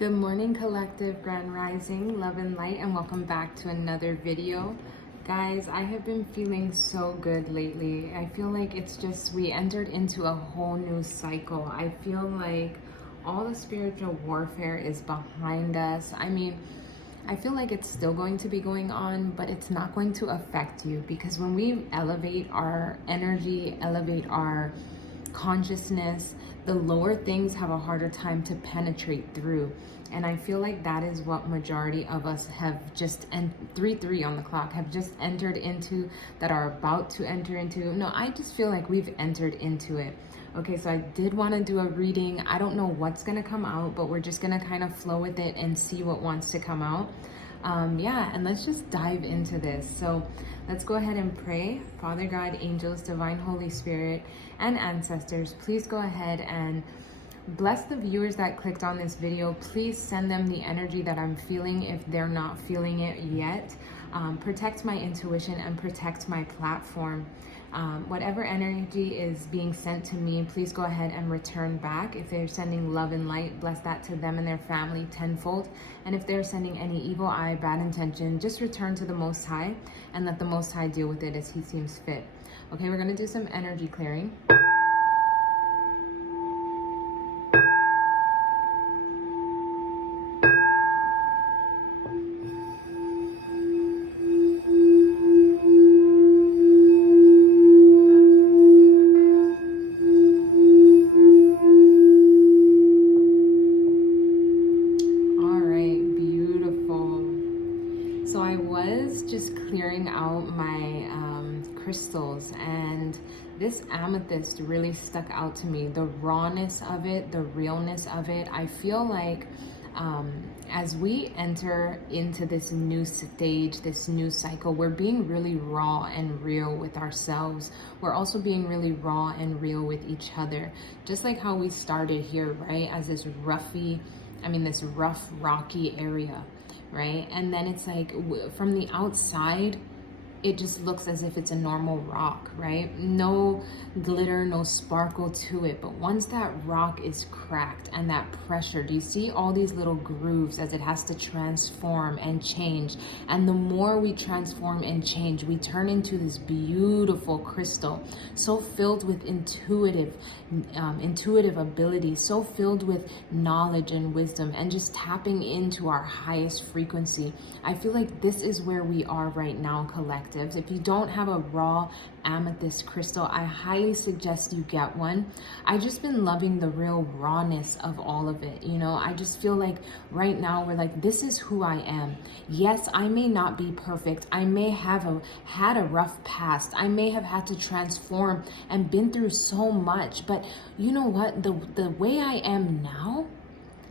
Good morning, collective, grand rising, love and light, and welcome back to another video. Guys, I have been feeling so good lately. I feel like it's just, we entered into a whole new cycle. I feel like all the spiritual warfare is behind us. I mean, I feel like it's still going to be going on, but it's not going to affect you, because when we elevate our energy, elevate our consciousness, the lower things have a harder time to penetrate through. And I feel like that is what majority of us have just, and 3-3 on the clock, have just entered into, that are about to enter into. No, I just feel like we've entered into it. Okay, so I did want to do a reading. I don't know what's going to come out, but we're just going to kind of flow with it and see what wants to come out. Yeah, and let's just dive into this. So let's go ahead and pray. Father God, angels, divine Holy Spirit, and ancestors, please go ahead and bless the viewers that clicked on this video. Please send them the energy that I'm feeling if they're not feeling it yet. Protect my intuition and protect my platform. Whatever energy is being sent to me, please go ahead and return back. If they're sending love and light, bless that to them and their family tenfold. And if they're sending any evil eye, bad intention, just return to the Most High and let the Most High deal with it as He seems fit. Okay, we're going to do some energy clearing. So I was just clearing out my crystals, and this amethyst really stuck out to me. The rawness of it, the realness of it. I feel like as we enter into this new stage, this new cycle, we're being really raw and real with ourselves. We're also being really raw and real with each other. Just like how we started here, right? As this this rough, rocky area. Right? And then it's like from the outside, it just looks as if it's a normal rock, right? No glitter, no sparkle to it. But once that rock is cracked and that pressure, do you see all these little grooves as it has to transform and change? And the more we transform and change, we turn into this beautiful crystal, so filled with intuitive ability, so filled with knowledge and wisdom, and just tapping into our highest frequency. I feel like this is where we are right now, collectives. If you don't have a raw amethyst crystal, I highly suggest you get one. I've just been loving the real rawness of all of it. You know, I just feel like right now we're like, this is who I am. Yes, I may not be perfect. I may have had a rough past. I may have had to transform and been through so much, but you know what? The way I am now,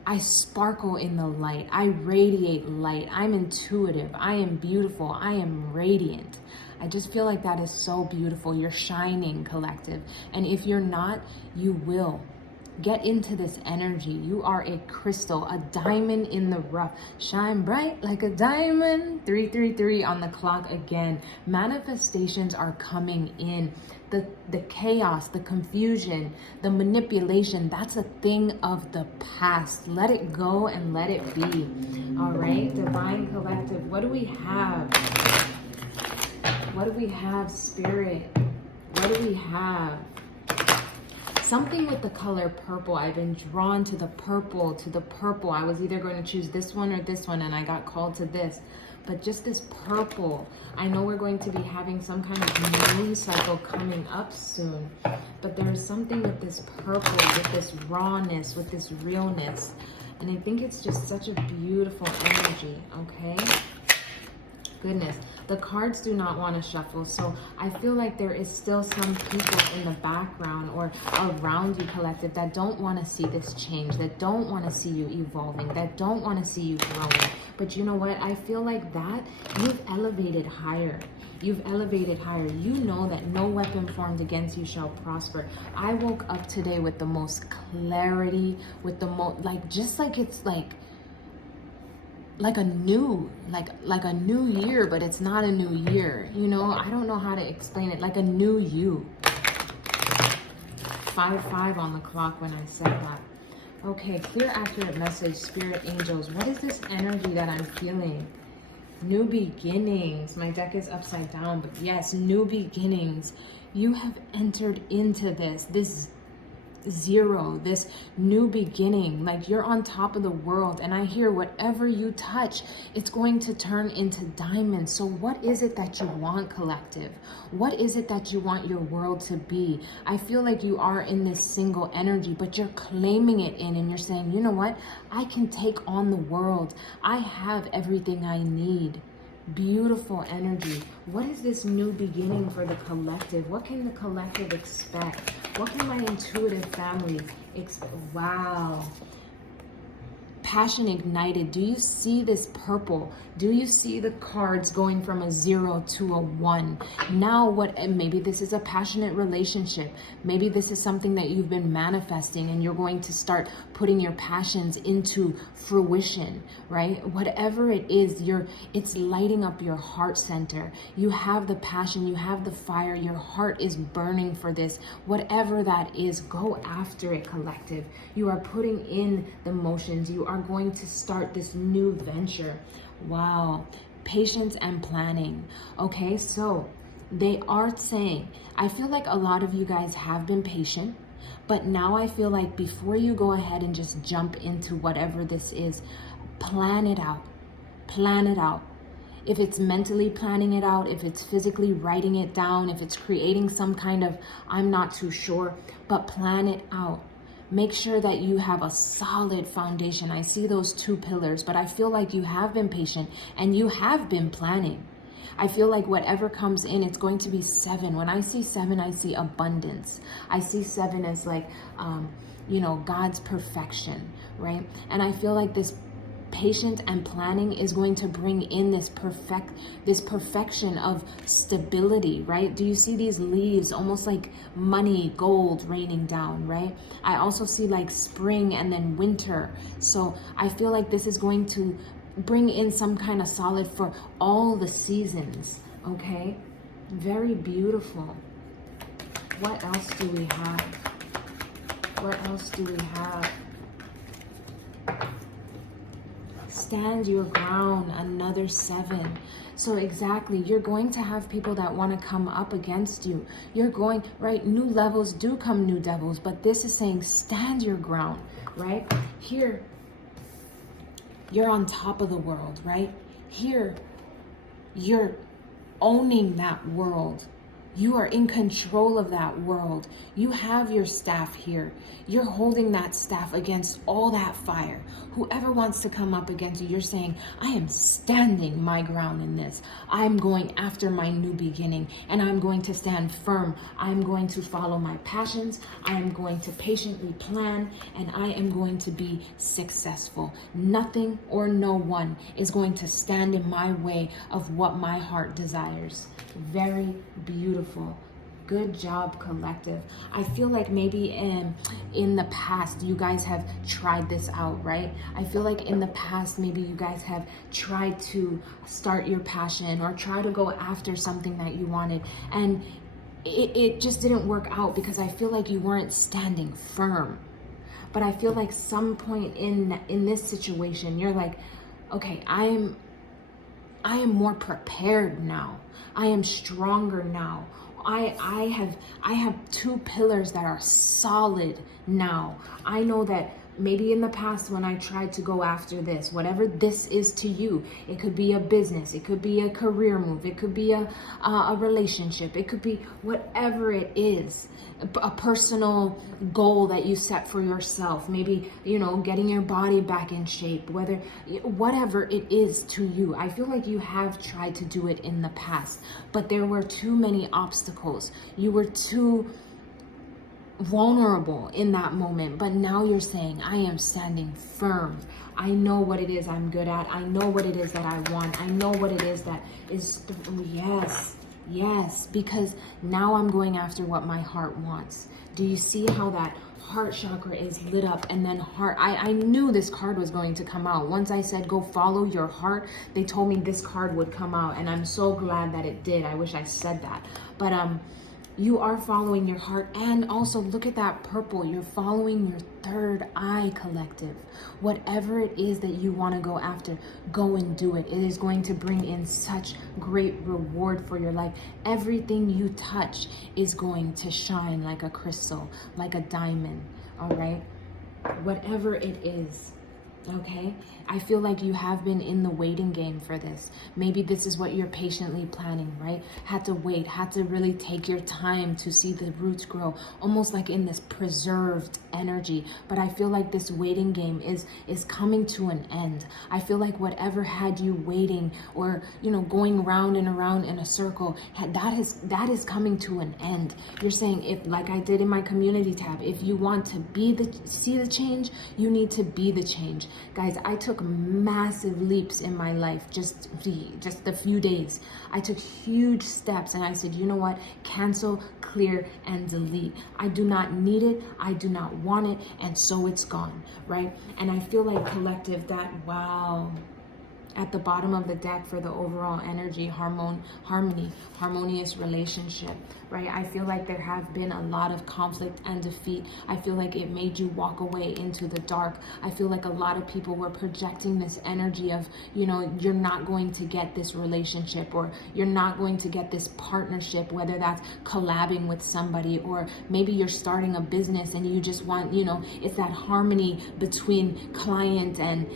I sparkle in the light. I radiate light. I'm intuitive. I am beautiful. I am radiant. I just feel like that is so beautiful. You're shining, collective. And if you're not, you will. Get into this energy. You are a crystal, a diamond in the rough. Shine bright like a diamond. 333 on the clock again. Manifestations are coming in. The chaos, the confusion, the manipulation, that's a thing of the past. Let it go and let it be. All right, divine collective, what do we have? What do we have, spirit? What do we have? Something with the color purple. I've been drawn to the purple, I was either going to choose this one or this one, and I got called to this. But just this purple. I know we're going to be having some kind of moon cycle coming up soon. But there's something with this purple, with this rawness, with this realness. And I think it's just such a beautiful energy, okay? Goodness, the cards do not want to shuffle, so I feel like there is still some people in the background or around you, collective, that don't want to see this change, that don't want to see you evolving, that don't want to see you growing. But you know what? I feel like that you've elevated higher. You've elevated higher. You know that no weapon formed against you shall prosper. I woke up today with the most clarity, with the most, just like it's like a new year, but it's not a new year. You know, I don't know how to explain it. Like a new you. 5-5 on the clock when I said that. Okay, clear accurate message, spirit angels. What is this energy that I'm feeling? New beginnings. My deck is upside down, but yes, new beginnings. You have entered into this zero, this new beginning. Like you're on top of the world, and I hear whatever you touch, it's going to turn into diamonds. So what is it that you want, collective? What is it that you want your world to be? I feel like you are in this single energy, but you're claiming it in, and you're saying, you know what, I can take on the world. I have everything I need. Beautiful energy. What is this new beginning for the collective? What can the collective expect? What can my intuitive family expect? Wow. Passion ignited. Do you see this purple? Do you see the cards going from a 0 to a 1? Now what, and maybe this is a passionate relationship. Maybe this is something that you've been manifesting, and you're going to start putting your passions into fruition, right? Whatever it is, it's lighting up your heart center. You have the passion, you have the fire, your heart is burning for this. Whatever that is, go after it, collective. You are putting in the motions. You are going to start this new venture. Wow. Patience and planning. Okay, so they are saying, I feel like a lot of you guys have been patient, but now I feel like before you go ahead and just jump into whatever this is, plan it out. Plan it out. If it's mentally planning it out, if it's physically writing it down, if it's creating some kind of, I'm not too sure, but plan it out. Make sure that you have a solid foundation. I see those 2 pillars, but I feel like you have been patient and you have been planning. I feel like whatever comes in, it's going to be 7. When I see 7, I see abundance. I see 7 as like, God's perfection, right? And I feel like this patience and planning is going to bring in this perfection of stability, right? Do you see these leaves, almost like money, gold raining down, right? I also see like spring and then winter. So I feel like this is going to bring in some kind of solid for all the seasons. Okay, very beautiful. What else do we have? What else do we have? Stand your ground, another 7. So exactly, you're going to have people that want to come up against you. You're going, right, new levels do come new devils, but this is saying stand your ground, right? Here, you're on top of the world, right? Here, you're owning that world. You are in control of that world. You have your staff here. You're holding that staff against all that fire. Whoever wants to come up against you, you're saying, I am standing my ground in this. I'm going after my new beginning, and I'm going to stand firm. I'm going to follow my passions. I'm going to patiently plan, and I am going to be successful. Nothing or no one is going to stand in my way of what my heart desires. Very beautiful. Good job, collective. I feel like maybe in the past you guys have tried this out, right? I feel like in the past maybe you guys have tried to start your passion or try to go after something that you wanted, and it just didn't work out because I feel like you weren't standing firm. But I feel like some point in this situation you're like, okay, I am more prepared now. I am stronger now. I have 2 pillars that are solid now. I know that maybe in the past when I tried to go after this, whatever this is to you, it could be a business, it could be a career move, it could be a relationship, it could be whatever it is, a personal goal that you set for yourself, maybe, getting your body back in shape, whatever it is to you. I feel like you have tried to do it in the past, but there were too many obstacles. You were too vulnerable in that moment, but now you're saying, I am standing firm. I know what it is I'm good at. I know what it is that I want. I know what it is that is, yes, because now I'm going after what my heart wants. Do you see how that heart chakra is lit up? And then heart, I knew this card was going to come out. Once I said, go follow your heart, they told me this card would come out, and I'm so glad that it did. I wish I said that. But You are following your heart. And also look at that purple. You're following your third eye, collective. Whatever it is that you want to go after, go and do it. It is going to bring in such great reward for your life. Everything you touch is going to shine like a crystal, like a diamond. All right? Whatever it is. Okay, I feel like you have been in the waiting game for this. Maybe this is what you're patiently planning, right? Had to wait, had to really take your time to see the roots grow, almost like in this preserved energy. But I feel like this waiting game is coming to an end. I feel like whatever had you waiting, or going round and around in a circle, that is coming to an end. You're saying, if, like I did in my community tab, if you want to see the change, you need to be the change. Guys, I took massive leaps in my life just a few days. I took huge steps, and I said, you know what? Cancel, clear, and delete. I do not need it. I do not want it. And so it's gone, right? And I feel like, collective, that, wow, at the bottom of the deck for the overall energy, harmonious relationship, right? I feel like there have been a lot of conflict and defeat. I feel like it made you walk away into the dark. I feel like a lot of people were projecting this energy of, you're not going to get this relationship, or you're not going to get this partnership, whether that's collabing with somebody, or maybe you're starting a business and you just want, it's that harmony between client and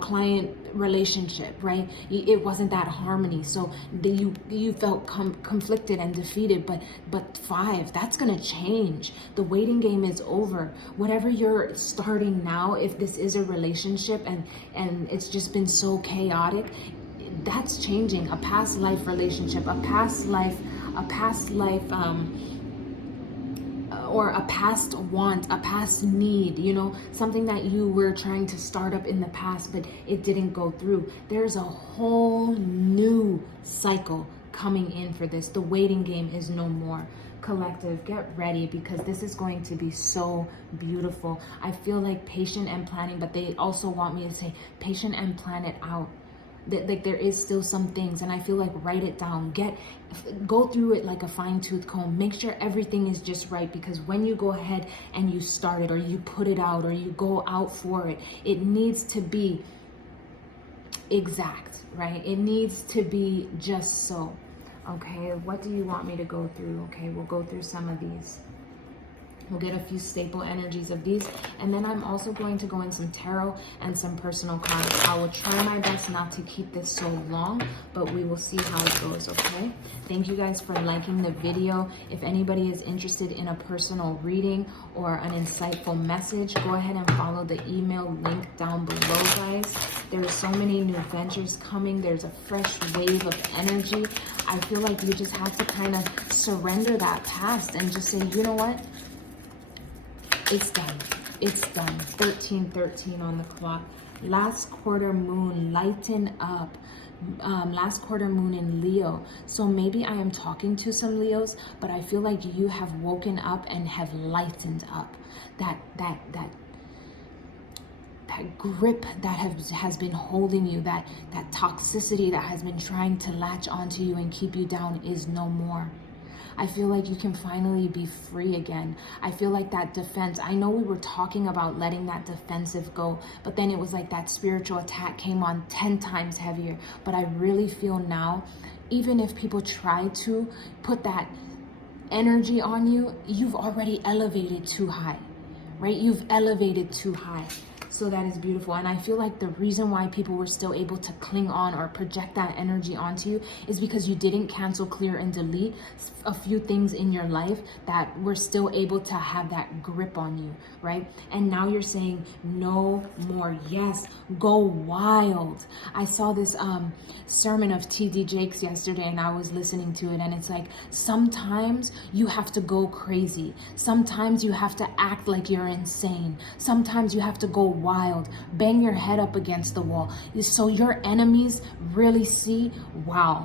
client relationship, right? It wasn't that harmony. So you felt conflicted and defeated, but 5, that's gonna change. The waiting game is over. Whatever you're starting now, if this is a relationship and it's just been so chaotic, that's changing. A past life relationship, a past life or a past want, a past need, something that you were trying to start up in the past, but it didn't go through. There's a whole new cycle coming in for this. The waiting game is no more. Collective, get ready, because this is going to be so beautiful. I feel like patient and planning, but they also want me to say patient and plan it out. Like there is still some things, and I feel like write it down, go through it like a fine-tooth comb, make sure everything is just right, because when you go ahead and you start it, or you put it out, or you go out for it, it needs to be exact, right? It needs to be just so. Okay, what do you want me to go through? Okay, we'll go through some of these. We'll get a few staple energies of these. And then I'm also going to go in some tarot and some personal cards. I will try my best not to keep this so long, but we will see how it goes, okay? Thank you guys for liking the video. If anybody is interested in a personal reading or an insightful message, go ahead and follow the email link down below, guys. There are so many new ventures coming. There's a fresh wave of energy. I feel like you just have to kind of surrender that past and just say, you know what? It's done. It's done. 13:13 on the clock. Last quarter moon, lighten up. Last quarter moon in Leo. So maybe I am talking to some Leos, but I feel like you have woken up and have lightened up. That grip that has been holding you, that toxicity that has been trying to latch onto you and keep you down is no more. I feel like you can finally be free again. I feel like that defense, I know we were talking about letting that defensive go, but then it was like that spiritual attack came on 10 times heavier. But I really feel now, even if people try to put that energy on you, you've already elevated too high, right? You've elevated too high. So that is beautiful. And I feel like the reason why people were still able to cling on or project that energy onto you is because you didn't cancel, clear, and delete a few things in your life that were still able to have that grip on you, right? And now you're saying no more. Yes, go wild. I saw this sermon of T.D. Jakes yesterday, and I was listening to it, and it's like, sometimes you have to go crazy. Sometimes you have to act like you're insane. Sometimes you have to go wild, bang your head up against the wall, so your enemies really see, wow,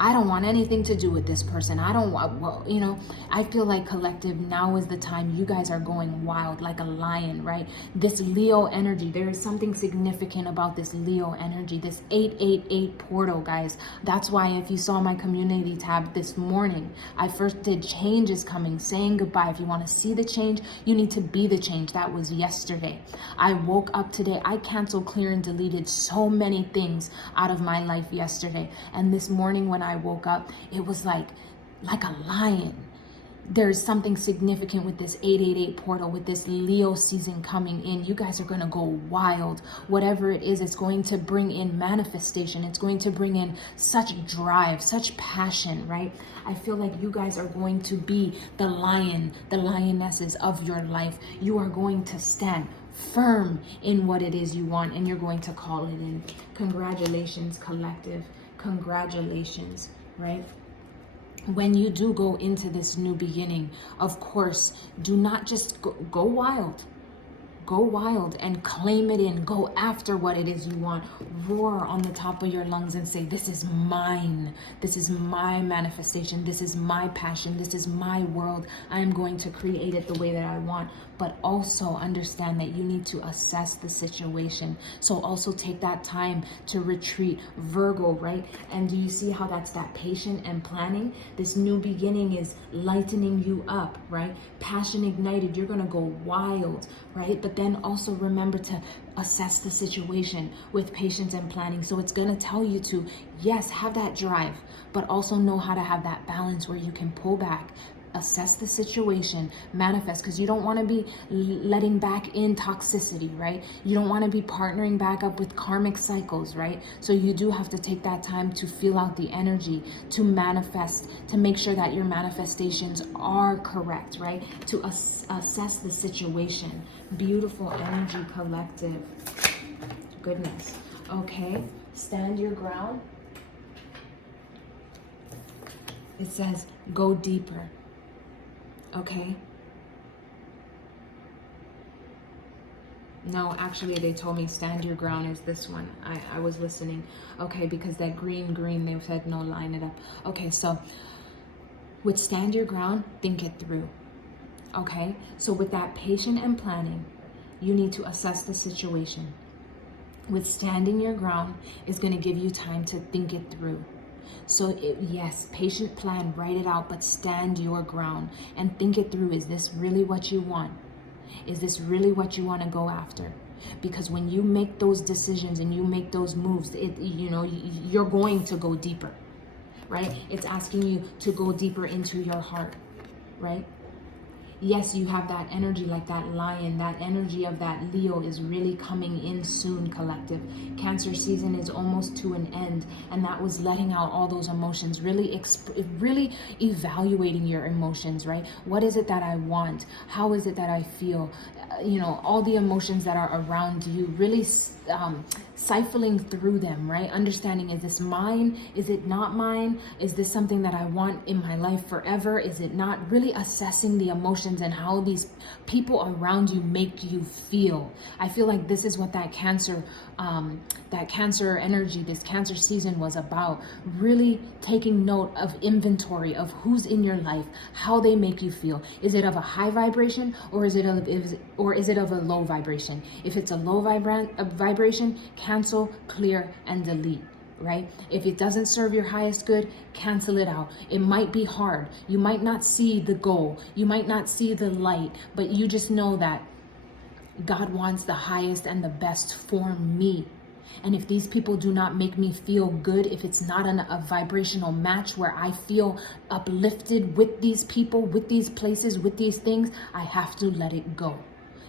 I don't want anything to do with this person. I don't want, well, you know, I feel like collective, now is the time. You guys are going wild like a lion, right? This Leo energy, there is something significant about this Leo energy, this 888 portal, guys. That's why if you saw my community tab this morning, I first did change is coming, saying goodbye. If you want to see the change, you need to be the change. That was yesterday. I woke up today. I canceled, clear, and deleted so many things out of my life yesterday. And this morning when I woke up, it was like a lion. There's something significant with this 888 portal, with this Leo season coming in. You guys are going to go wild. Whatever it is, it's going to bring in manifestation. It's going to bring in such drive, such passion, right? I feel like you guys are going to be the lion, the lionesses of your life. You are going to stand firm in what it is you want, and you're going to call it in. Congratulations, collective. Congratulations, right? When you do go into this new beginning, of course, do not just go wild. Go wild and claim it in. Go after what it is you want. Roar on the top of your lungs and say, this is mine. This is my manifestation. This is my passion. This is my world. I am going to create it the way that I want. But also understand that you need to assess the situation. So also take that time to retreat. Virgo, right? And do you see how that's that patient and planning? This new beginning is lightening you up, right? Passion ignited. You're going to go wild, right? But then also remember to assess the situation with patience and planning. So it's going to tell you to, yes, have that drive, but also know how to have that balance where you can pull back, assess the situation, manifest, because you don't want to be letting back in toxicity, right? You don't want to be partnering back up with karmic cycles, right? So you do have to take that time to feel out the energy, to manifest, to make sure that your manifestations are correct, right? To assess the situation. Beautiful energy, collective. Goodness. Okay, stand your ground. It says go deeper. Okay. No, actually they told me stand your ground is this one. I was listening. Okay, because that green, they said no, line it up. Okay, so with stand your ground, think it through. Okay, so with that patient and planning, you need to assess the situation. With standing your ground is going to give you time to think it through. So yes, patient plan, write it out, but stand your ground and think it through. Is this really what you want? Is this really what you want to go after? Because when you make those decisions and you make those moves, you're going to go deeper, right? It's asking you to go deeper into your heart, right? Yes, you have that energy like that lion. That energy of that Leo is really coming in soon, collective. Cancer season is almost to an end, and that was letting out all those emotions, really evaluating your emotions, right? What is it that I want? How is it that I feel? All the emotions that are around you, really siphoning through them, right? Understanding, is this mine? Is it not mine? Is this something that I want in my life forever? Is it not? Really assessing the emotions and how these people around you make you feel. I feel like this is what that cancer energy, this cancer season was about. Really taking note of inventory of who's in your life, how they make you feel. Is it of a high vibration, or is it of a low vibration? If it's a low vibration, cancel, clear, and delete. Right? If it doesn't serve your highest good, cancel it out. It might be hard. You might not see the goal. You might not see the light, but you just know that God wants the highest and the best for me. And if these people do not make me feel good, if it's not a vibrational match where I feel uplifted with these people, with these places, with these things, I have to let it go.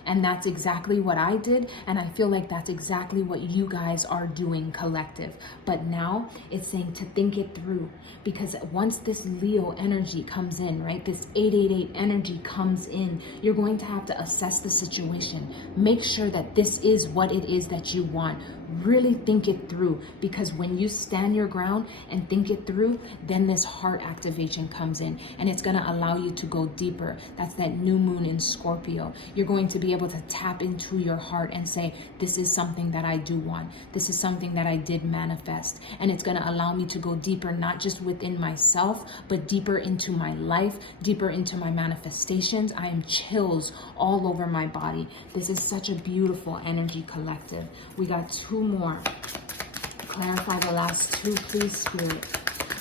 And that's exactly what I did. And I feel like that's exactly what you guys are doing, collective. But now it's saying to think it through, because once this Leo energy comes in, right, this 888 energy comes in, you're going to have to assess the situation. Make sure that this is what it is that you want. Really think it through, because when you stand your ground and think it through, then this heart activation comes in, and it's going to allow you to go deeper. That's that new moon in Scorpio. You're going to be able to tap into your heart and say, this is something that I do want. This is something that I did manifest. And it's going to allow me to go deeper, not just within myself, but deeper into my life, deeper into my manifestations. I am chills all over my body. This is such a beautiful energy collective. We got 2 more. Clarify the last 2, please, Spirit.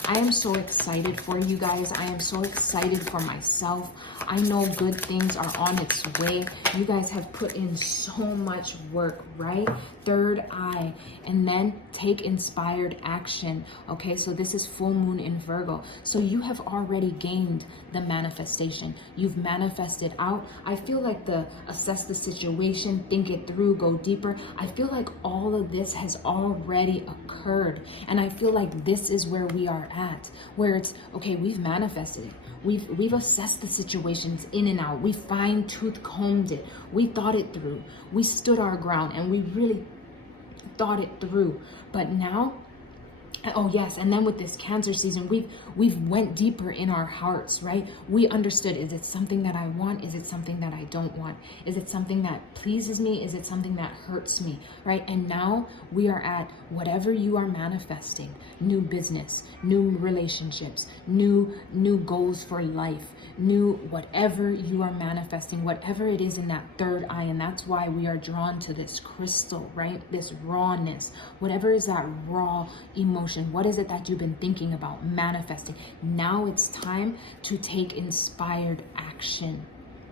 I am so excited for you guys. I am so excited for myself. I know good things are on its way. You guys have put in so much work, right? Third eye, and then take inspired action. Okay, so this is full moon in Virgo. So you have already gained the manifestation. You've manifested out. I feel like the assess the situation, think it through, go deeper. I feel like all of this has already occurred. And I feel like this is where we are at, where it's, okay, we've manifested it. We've assessed the situations in and out. We fine-tooth combed it. We thought it through. We stood our ground and we really thought it through. But now, oh yes, and then with this Cancer season, we've went deeper in our hearts, right? We understood, is it something that I want? Is it something that I don't want? Is it something that pleases me? Is it something that hurts me, right? And now we are at whatever you are manifesting, new business, new relationships, new goals for life, new whatever you are manifesting, whatever it is in that third eye. And that's why we are drawn to this crystal, right? This rawness, whatever is that raw emotion. What is it that you've been thinking about manifesting? Now it's time to take inspired action.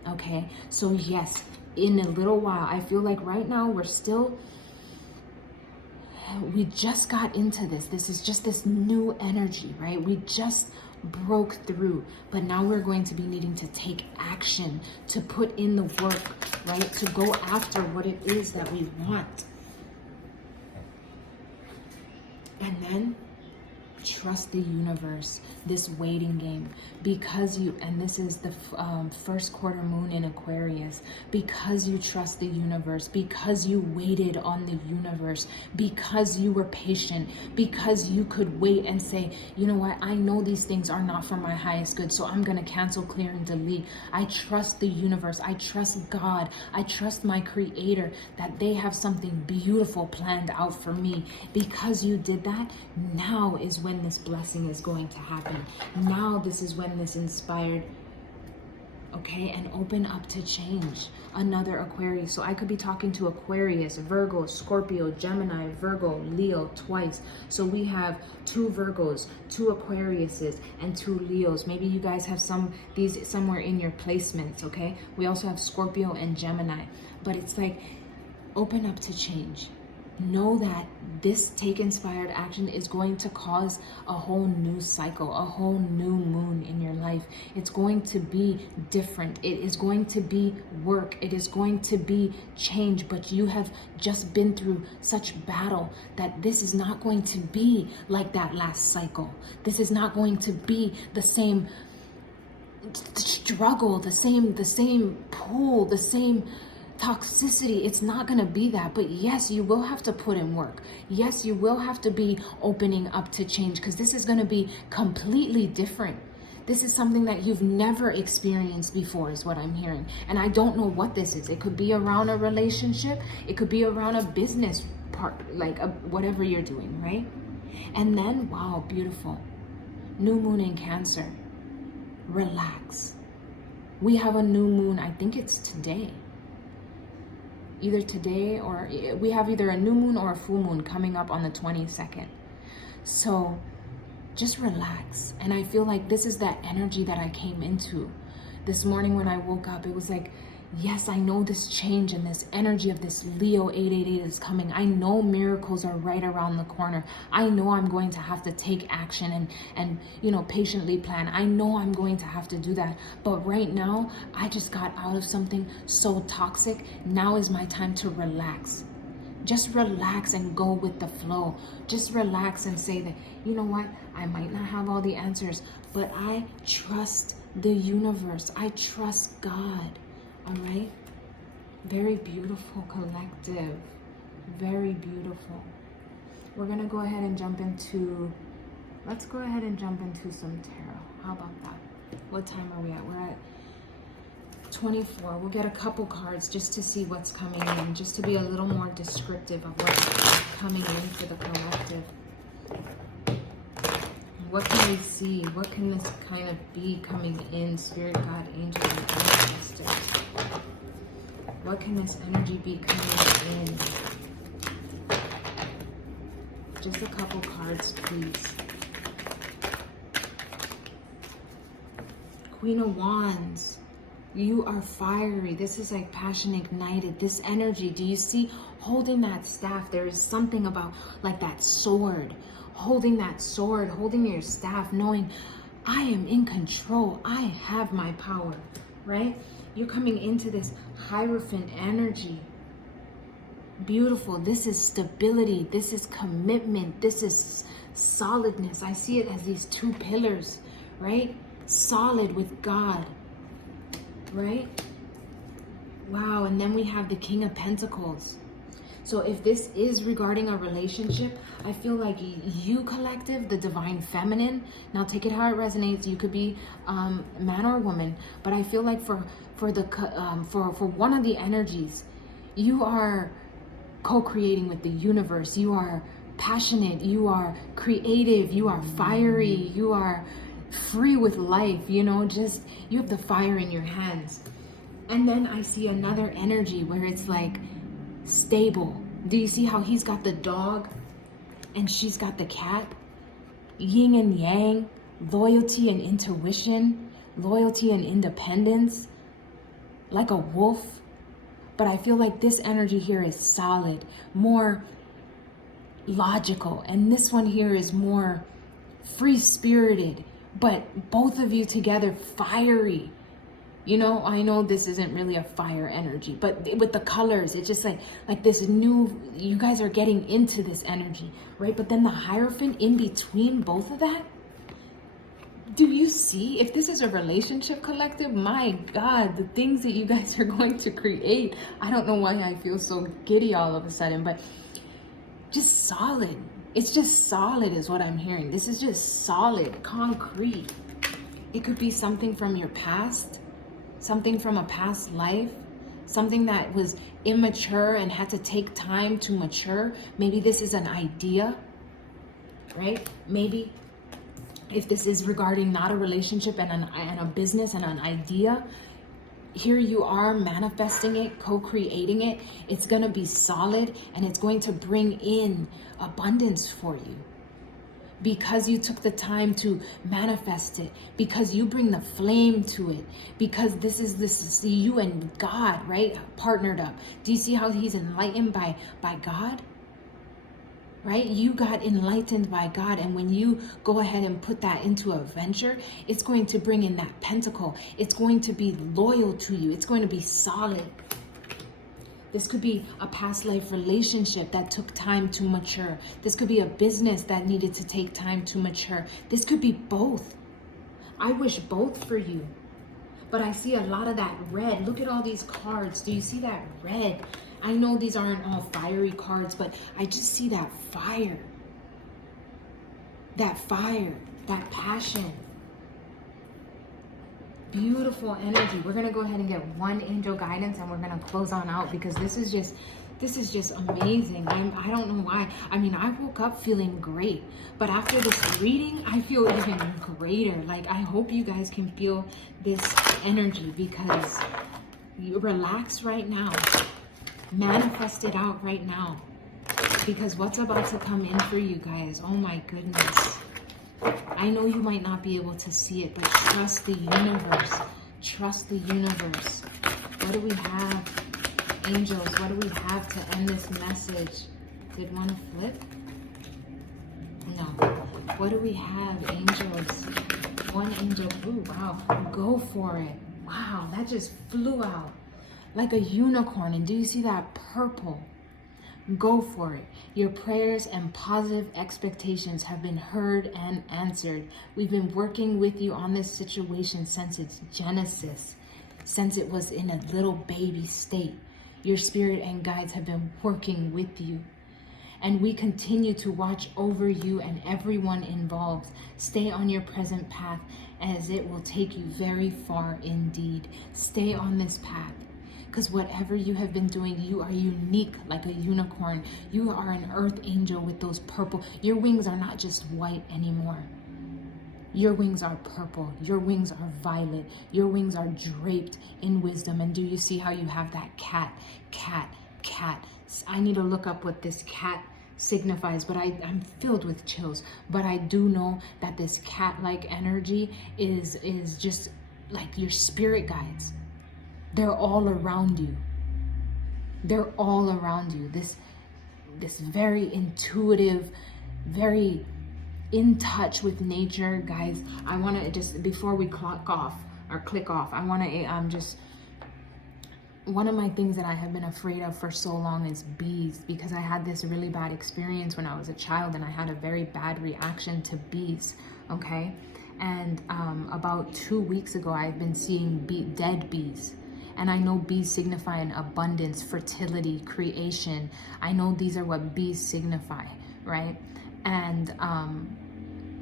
Okay, so yes, in a little while, I feel like right now we just got into this. This is just this new energy, right? We just broke through, but now we're going to be needing to take action, to put in the work, right? To go after what it is that we want. And then trust the universe, this waiting game, because you, and this is the first quarter moon in Aquarius, because you trust the universe, because you waited on the universe, because you were patient, because you could wait and say, you know what, I know these things are not for my highest good, so I'm going to cancel, clear, and delete. I trust the universe. I trust God. I trust my creator that they have something beautiful planned out for me. Because you did that, now is when this blessing is going to happen. Now this is when this inspired, okay, and open up to change. Another Aquarius. So I could be talking to Aquarius, Virgo, Scorpio, Gemini, Virgo, Leo twice. So we have 2 Virgos, 2 Aquariuses, and 2 Leos. Maybe you guys have these somewhere in your placements, okay? We also have Scorpio and Gemini. But it's like, open up to change. Know that this take inspired action is going to cause a whole new cycle, a whole new moon in your life. It's going to be different. It is going to be work. It is going to be change. But you have just been through such battle that this is not going to be like that last cycle. This is not going to be the same struggle, the same pull, the same toxicity. It's not going to be that. But yes, you will have to put in work. Yes, you will have to be opening up to change, because this is going to be completely different. This is something that you've never experienced before, is what I'm hearing. And I don't know what this is. It could be around a relationship. It could be around a business part, like whatever you're doing, right? And then, wow, beautiful. New moon in Cancer. Relax. We have a new moon. I think it's today. Either today, or we have either a new moon or a full moon coming up on the 22nd. So just relax. And I feel like this is that energy that I came into this morning when I woke up. It was like, yes, I know this change and this energy of this Leo 888 is coming. I know miracles are right around the corner. I know I'm going to have to take action and patiently plan. I know I'm going to have to do that. But right now, I just got out of something so toxic. Now is my time to relax. Just relax and go with the flow. Just relax and say that, you know what? I might not have all the answers, but I trust the universe. I trust God. All right, very beautiful collective. Very beautiful. We're gonna go ahead and jump into, let's go ahead and jump into some tarot. How about that? What time are we at? We're at 24. We'll get a couple cards just to see what's coming in, just to be a little more descriptive of what's coming in for the collective. What can we see? What can this kind of be coming in? Spirit, God, angel, and ancestors. What can this energy be coming in? Just a couple cards, please. Queen of Wands. You are fiery. This is like passion ignited. This energy, do you see holding that staff? There is something about like that sword. Holding that sword, holding your staff, knowing I am in control. I have my power, right? You're coming into this Hierophant energy. Beautiful. This is stability. This is commitment. This is solidness. I see it as these two pillars, right? Solid with God, right? Wow. And then we have the King of Pentacles. So if this is regarding a relationship, I feel like you collective, the divine feminine, now take it how it resonates. You could be man or woman, but I feel like for one of the energies, you are co-creating with the universe. You are passionate, you are creative, you are fiery, you are free with life, you know, just you have the fire in your hands. And then I see another energy where it's like stable. Do you see how he's got the dog and she's got the cat? Yin and yang, loyalty and intuition, loyalty and independence, like a wolf. But I feel like this energy here is solid, more logical. And this one here is more free-spirited, but both of you together fiery. You know, I know this isn't really a fire energy, but with the colors, it's just like this new, you guys are getting into this energy, right? But then the Hierophant in between both of that, do you see? If this is a relationship collective, my God, the things that you guys are going to create. I don't know why I feel so giddy all of a sudden, but just solid. It's just solid is what I'm hearing. This is just solid, concrete. It could be something from your past, something from a past life, something that was immature and had to take time to mature. Maybe this is an idea, right? Maybe if this is regarding not a relationship and a business and an idea, here you are manifesting it, co-creating it. It's going to be solid and it's going to bring in abundance for you. Because you took the time to manifest it, because you bring the flame to it, because this is you and God, right? Partnered up. Do you see how he's enlightened by God? Right? You got enlightened by God. And when you go ahead and put that into a venture, it's going to bring in that pentacle. It's going to be loyal to you. It's going to be solid. This could be a past life relationship that took time to mature. This could be a business that needed to take time to mature. This could be both. I wish both for you. But I see a lot of that red. Look at all these cards. Do you see that red? I know these aren't all fiery cards, but I just see that fire. That fire, that passion. Beautiful energy. We're going to go ahead and get one angel guidance and we're going to close on out because this is just amazing. I don't know why. I mean, I woke up feeling great, but after this reading, I feel even greater. Like, I hope you guys can feel this energy because you relax right now. Manifest it out right now because what's about to come in for you guys, oh my goodness. I know you might not be able to see it, but trust the universe. Trust the universe. What do we have? Angels, what do we have to end this message? Did one flip? No. What do we have, angels? One angel. Ooh, wow. Go for it. Wow, that just flew out like a unicorn. And do you see that purple? Go for it. Your prayers and positive expectations have been heard and answered. We've been working with you on this situation since its genesis, since it was in a little baby state. Your spirit and guides have been working with you. And we continue to watch over you and everyone involved. Stay on your present path, as it will take you very far indeed. Stay on this path, because whatever you have been doing, you are unique like a unicorn. You are an earth angel with those purple. Your wings are not just white anymore. Your wings are purple. Your wings are violet. Your wings are draped in wisdom. And do you see how you have that cat? I need to look up what this cat signifies, but I'm filled with chills. But I do know that this cat-like energy is just like your spirit guides. They're all around you. They're all around you. This very intuitive, very in touch with nature. Guys, I want to just, before we click off, I want to just, one of my things that I have been afraid of for so long is bees, because I had this really bad experience when I was a child, and I had a very bad reaction to bees, okay? And about 2 weeks ago, I've been seeing dead bees. And I know bees signify an abundance, fertility, creation. I know these are what bees signify, right? And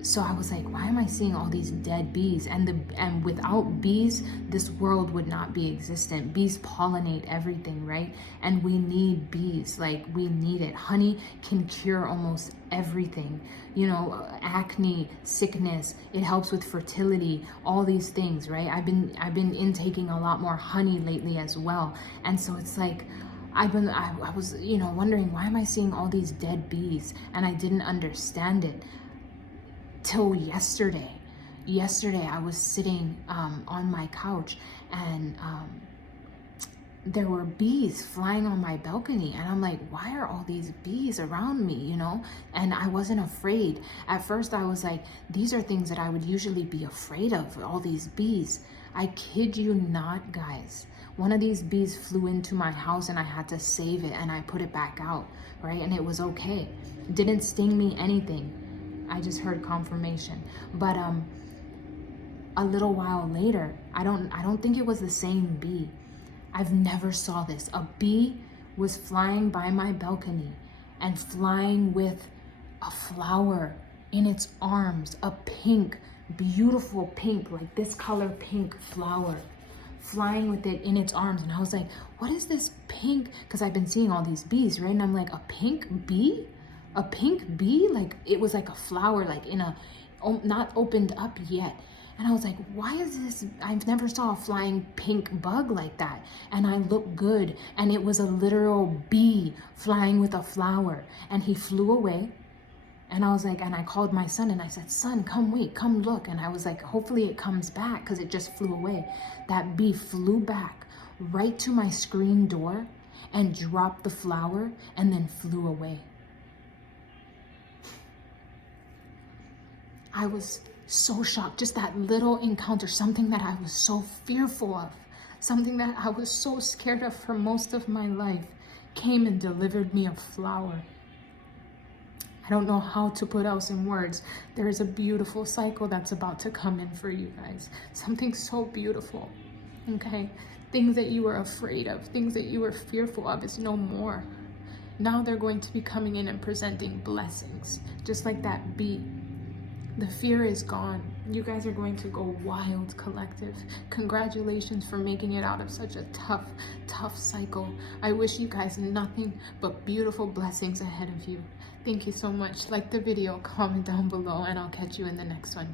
so I was like, why am I seeing all these dead bees? And without bees, this world would not be existent. Bees pollinate everything, right? And we need bees, like we need it. Honey can cure almost everything. You know, acne, sickness, it helps with fertility, all these things, right? I've been intaking a lot more honey lately as well. And so it's like, I was, you know, wondering, why am I seeing all these dead bees? And I didn't understand it till yesterday. Yesterday I was sitting on my couch, and there were bees flying on my balcony, and I'm like, why are all these bees around me, you know? And I wasn't afraid. At first I was like, these are things that I would usually be afraid of, all these bees. I kid you not, guys. One of these bees flew into my house, and I had to save it, and I put it back out, right? And it was okay. It didn't sting me anything. I just heard confirmation. But a little while later, I don't think it was the same bee. I've never saw this. A bee was flying by my balcony and flying with a flower in its arms, a pink, beautiful pink, like this color pink flower, flying with it in its arms. And I was like, what is this pink? Because I've been seeing all these bees, right? And I'm like, a pink bee? A pink bee? Like, it was like a flower, like in a, not opened up yet. And I was like, why is this? I've never saw a flying pink bug like that. And I looked good. And it was a literal bee flying with a flower. And he flew away. And I was like, and I called my son and I said, son, come wait, come look. And I was like, hopefully it comes back, because it just flew away. That bee flew back right to my screen door and dropped the flower and then flew away. I was so shocked. Just that little encounter, something that I was so fearful of, something that I was so scared of for most of my life, came and delivered me a flower. I don't know how to put else in words. There is a beautiful cycle that's about to come in for you guys. Something so beautiful, okay? Things that you were afraid of, things that you were fearful of is no more. Now they're going to be coming in and presenting blessings, just like that bee. The fear is gone. You guys are going to go wild, collective. Congratulations for making it out of such a tough cycle. I wish you guys nothing but beautiful blessings ahead of you. Thank you so much. Like the video, comment down below, and I'll catch you in the next one.